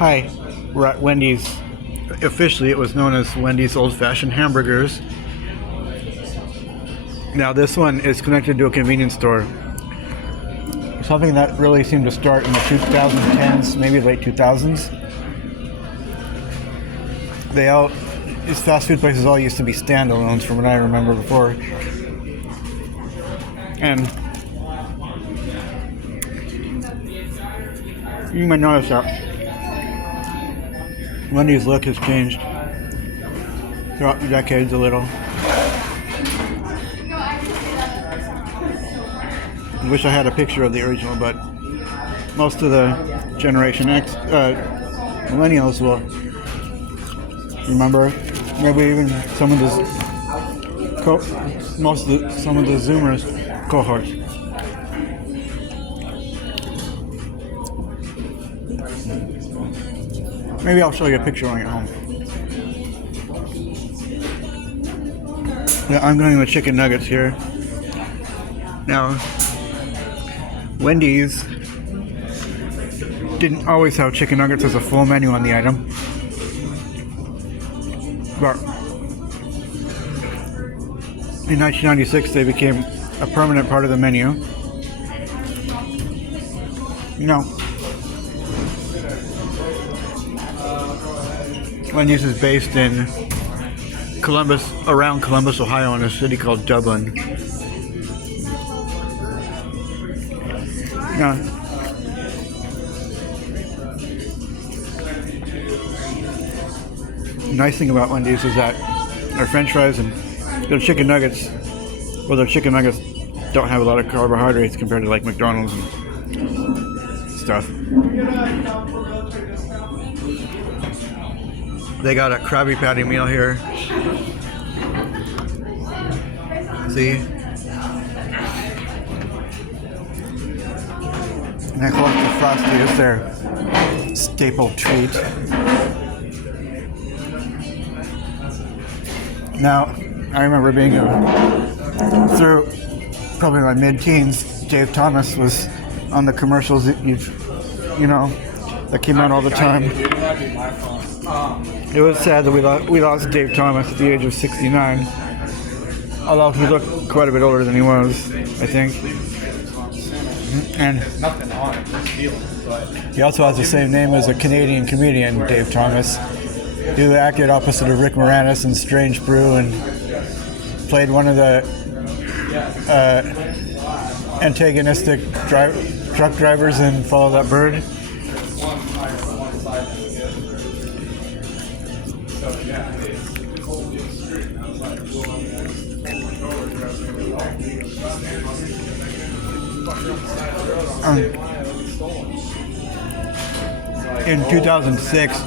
Hi, we're at Wendy's. Officially, it was known as Wendy's Old Fashioned Hamburgers. Now, this one is connected to a convenience store. Something that really seemed to start in the 2010s, maybe late 2000s. These fast food places all used to be standalones from what I remember before. And you might notice that Wendy's look has changed throughout the decades a little. I wish I had a picture of the original, but most of the Generation X millennials will remember. Maybe even some of the Zoomers cohorts. Maybe I'll show you a picture when I get home. Yeah, I'm going with chicken nuggets here. Now, Wendy's didn't always have chicken nuggets as a full menu on the item. But in 1996, they became a permanent part of the menu. You know, Wendy's is based in around Columbus, Ohio, in a city called Dublin. Now, the nice thing about Wendy's is that their French fries and their chicken nuggets, don't have a lot of carbohydrates compared to like McDonald's and stuff. They got a Krabby Patty meal here. See? And of course the Frosty is their staple treat. Now, I remember being through probably my mid-teens, Dave Thomas was on the commercials that came out all the time. It was sad that we lost Dave Thomas at the age of 69. Although he looked quite a bit older than he was, I think. And he also has the same name as a Canadian comedian, Dave Thomas, who acted opposite of Rick Moranis in Strange Brew and played one of the antagonistic truck drivers in Follow That Bird. In 2006,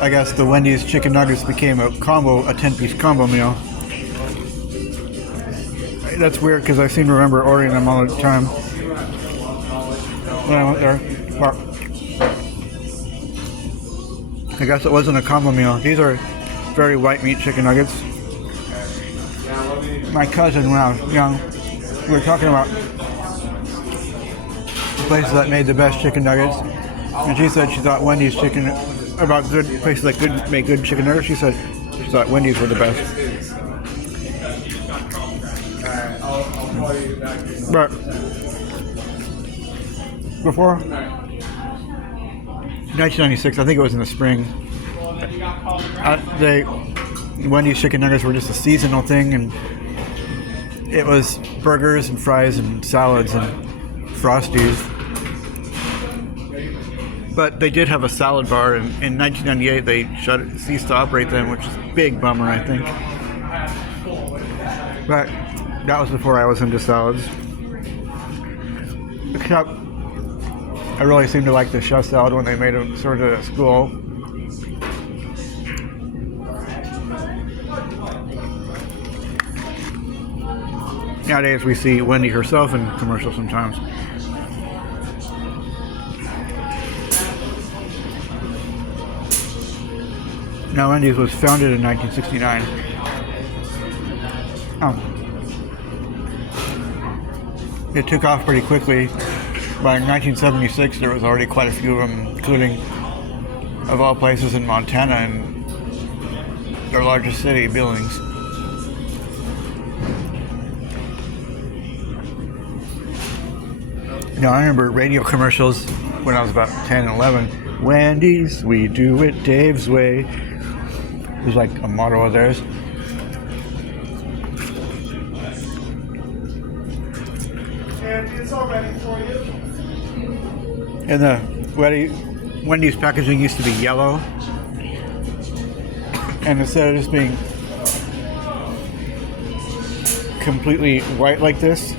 I guess the Wendy's chicken nuggets became a 10-piece combo meal. That's weird because I seem to remember ordering them all the time when I went there. But I guess it wasn't a combo meal. These are very white meat chicken nuggets. My cousin, when I was young, we were talking about the places that made the best chicken nuggets, and she said she thought Wendy's about good places that make good chicken nuggets. She said she thought Wendy's were the best. But before 1996, I think it was in the spring, Wendy's chicken nuggets were just a seasonal thing, and it was burgers and fries and salads and Frosties. But they did have a salad bar, and in 1998 they ceased to operate them, which is a big bummer, I think. But that was before I was into salads. Except I really seemed to like the chef salad when they made them served it at school. Nowadays we see Wendy herself in commercials sometimes. Now, Wendy's was founded in 1969. It took off pretty quickly. By 1976, there was already quite a few of them, including of all places in Montana, in their largest city, Billings. I remember radio commercials when I was about 10 and 11. Wendy's, we do it Dave's way. It was like a motto of theirs. And it's all ready for you. And the Wendy's packaging used to be yellow. And instead of just being completely white like this,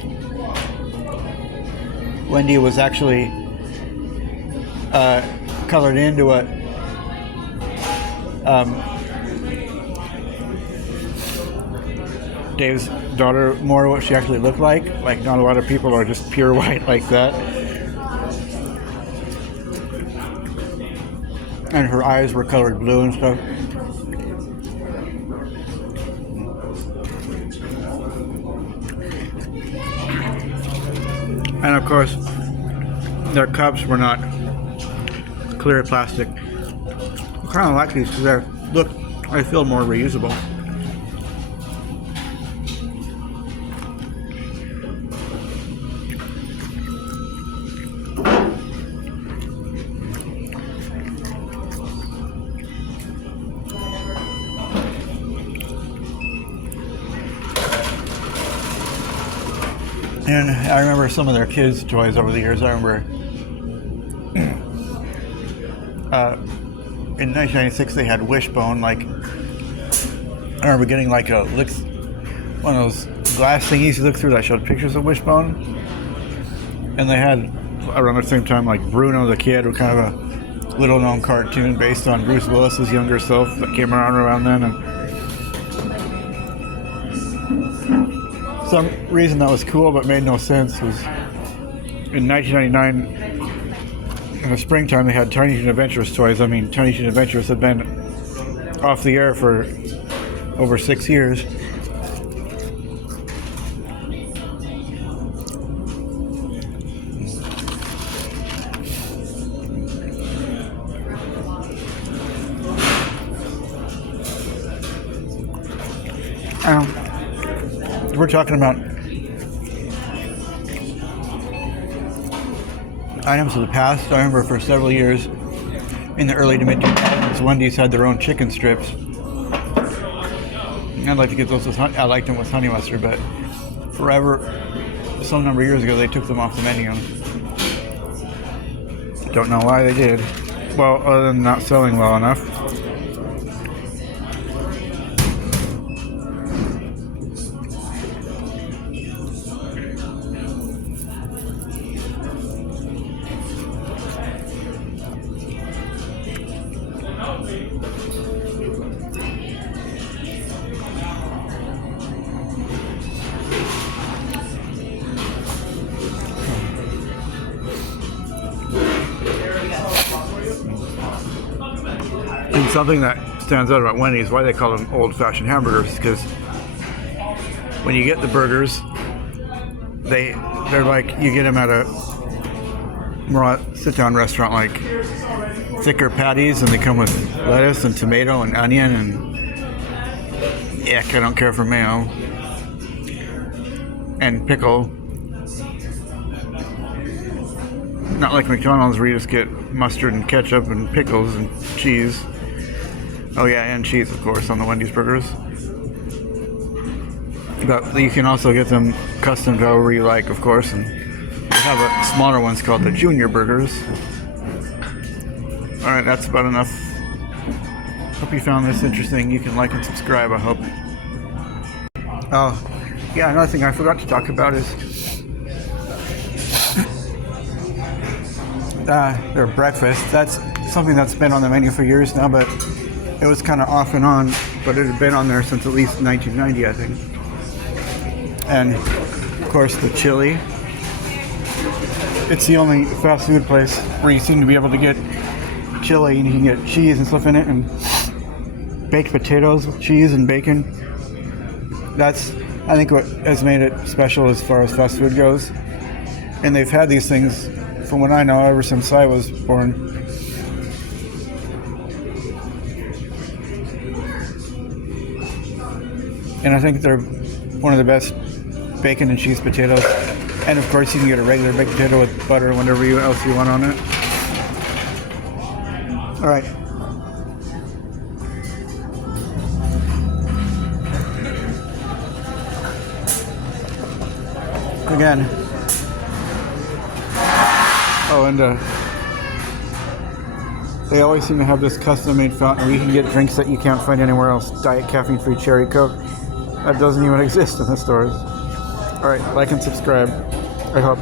Wendy was actually colored into what Dave's daughter more what she actually looked like. Like, not a lot of people are just pure white like that. And her eyes were colored blue and stuff. And of course, their cups were not clear plastic. I kind of like these because I feel more reusable. And I remember some of their kids' toys over the years. I remember in 1996 they had Wishbone. Like, I remember getting like one of those glass thingies you look through that showed pictures of Wishbone. And they had around the same time like Bruno the Kid, was kind of a little known cartoon based on Bruce Willis's younger self that came around then. And some reason that was cool but made no sense was in 1999 in the springtime they had Tiny Toon Adventures toys. I mean, Tiny Toon Adventures had been off the air for over 6 years. We're talking about items of the past. I remember for several years in the early to mid 2000s, Wendy's had their own chicken strips. I'd like to get those I liked them with honey mustard, but forever, some number of years ago, they took them off the menu. Don't know why they did. Well, other than not selling well enough. And something that stands out about Wendy's, why they call them old-fashioned hamburgers, because when you get the burgers, they're like you get them at a more sit-down restaurant, like thicker patties, and they come with lettuce and tomato and onion and I don't care for mayo and pickle. Not like McDonald's where you just get mustard and ketchup and pickles and cheese. Oh yeah, and cheese, of course, on the Wendy's burgers. But you can also get them custom to however you like, of course. And they have smaller ones called the Junior Burgers. Alright, that's about enough. Hope you found this interesting. You can like and subscribe, I hope. Oh, yeah, another thing I forgot to talk about is their breakfast. That's something that's been on the menu for years now, but it was kind of off and on, but it had been on there since at least 1990, I think. And, of course, the chili. It's the only fast food place where you seem to be able to get chili and you can get cheese and stuff in it, and baked potatoes with cheese and bacon. That's, I think, what has made it special as far as fast food goes. And they've had these things, from what I know, ever since I was born. And I think they're one of the best bacon and cheese potatoes. And of course, you can get a regular baked potato with butter or whatever else you want on it. All right. Again. Oh, and they always seem to have this custom-made fountain where you can get drinks that you can't find anywhere else. Diet caffeine-free cherry Coke. That doesn't even exist in the stores. All right, like and subscribe. I hope.